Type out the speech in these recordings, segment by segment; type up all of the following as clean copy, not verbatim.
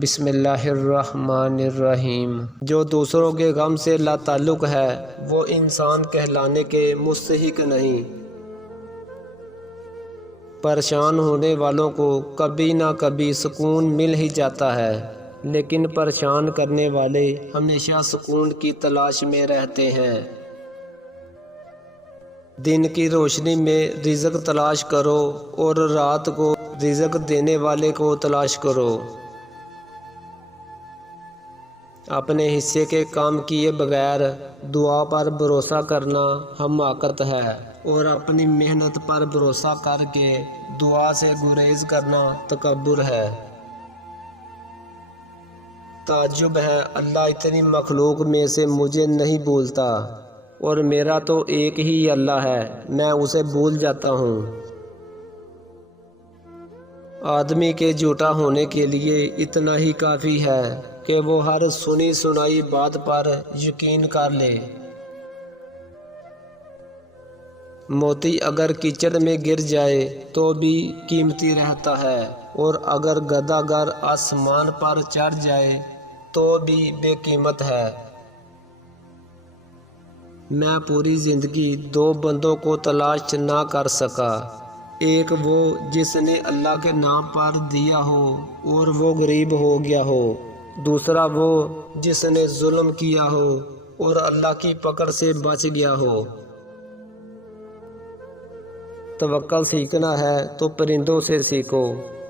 بسم اللہ الرحمن الرحیم۔ جو دوسروں کے غم سے لا تعلق ہے وہ انسان کہلانے کے مستحق نہیں۔ پریشان ہونے والوں کو کبھی نہ کبھی سکون مل ہی جاتا ہے، لیکن پریشان کرنے والے ہمیشہ سکون کی تلاش میں رہتے ہیں۔ دن کی روشنی میں رزق تلاش کرو اور رات کو رزق دینے والے کو تلاش کرو۔ اپنے حصے کے کام کیے بغیر دعا پر بھروسہ کرنا حماقت ہے، اور اپنی محنت پر بھروسہ کر کے دعا سے گریز کرنا تکبر ہے۔ تعجب ہے اللہ اتنی مخلوق میں سے مجھے نہیں بھولتا، اور میرا تو ایک ہی اللہ ہے، میں اسے بھول جاتا ہوں۔ آدمی کے جھوٹا ہونے کے لیے اتنا ہی کافی ہے کہ وہ ہر سنی سنائی بات پر یقین کر لے۔ موتی اگر کیچڑ میں گر جائے تو بھی قیمتی رہتا ہے، اور اگر گدھا گر آسمان پر چڑھ جائے تو بھی بے قیمت ہے۔ میں پوری زندگی دو بندوں کو تلاش نہ کر سکا، ایک وہ جس نے اللہ کے نام پر دیا ہو اور وہ غریب ہو گیا ہو، دوسرا وہ جس نے ظلم کیا ہو اور اللہ کی پکڑ سے بچ گیا ہو۔ توکل سیکھنا ہے تو پرندوں سے سیکھو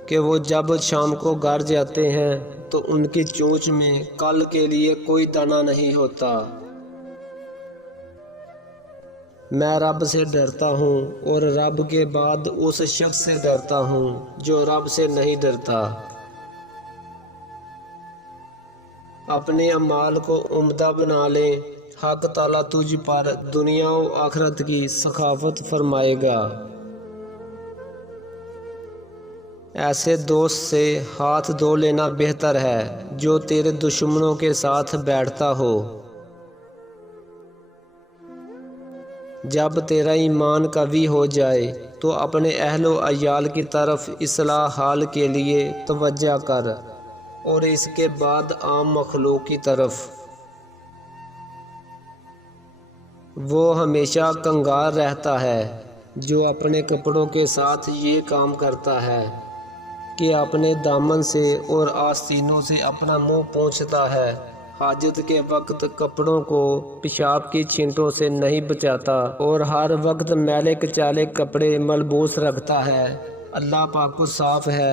کہ وہ جب شام کو گھر جاتے ہیں تو ان کی چونچ میں کل کے لیے کوئی دانہ نہیں ہوتا۔ میں رب سے ڈرتا ہوں اور رب کے بعد اس شخص سے ڈرتا ہوں جو رب سے نہیں ڈرتا۔ اپنے اعمال کو عمدہ بنا لیں، حق تعالیٰ تجھ پر دنیا و آخرت کی سخاوت فرمائے گا۔ ایسے دوست سے ہاتھ دھو لینا بہتر ہے جو تیرے دشمنوں کے ساتھ بیٹھتا ہو۔ جب تیرا ایمان قوی ہو جائے تو اپنے اہل و عیال کی طرف اصلاح حال کے لیے توجہ کر، اور اس کے بعد عام مخلوق کی طرف۔ وہ ہمیشہ کنگار رہتا ہے جو اپنے کپڑوں کے ساتھ یہ کام کرتا ہے کہ اپنے دامن سے اور آستینوں سے اپنا منہ پونچھتا ہے، حاجت کے وقت کپڑوں کو پیشاب کی چھینٹوں سے نہیں بچاتا، اور ہر وقت میلے کچالے کپڑے ملبوس رکھتا ہے۔ اللہ پاک و صاف ہے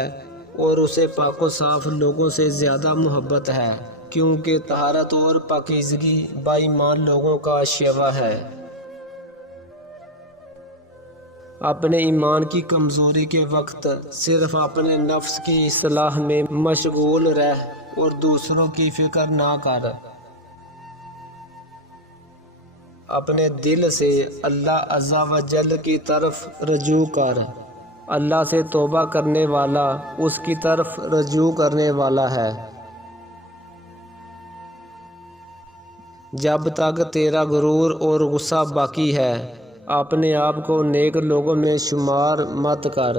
اور اسے پاک و صاف لوگوں سے زیادہ محبت ہے، کیونکہ طہارت اور پاکیزگی با ایمان لوگوں کا شیوا ہے۔ اپنے ایمان کی کمزوری کے وقت صرف اپنے نفس کی اصلاح میں مشغول رہ اور دوسروں کی فکر نہ کر۔ اپنے دل سے اللہ عز و جل کی طرف رجوع کر۔ اللہ سے توبہ کرنے والا اس کی طرف رجوع کرنے والا ہے۔ جب تک تیرا غرور اور غصہ باقی ہے، اپنے آپ کو نیک لوگوں میں شمار مت کر۔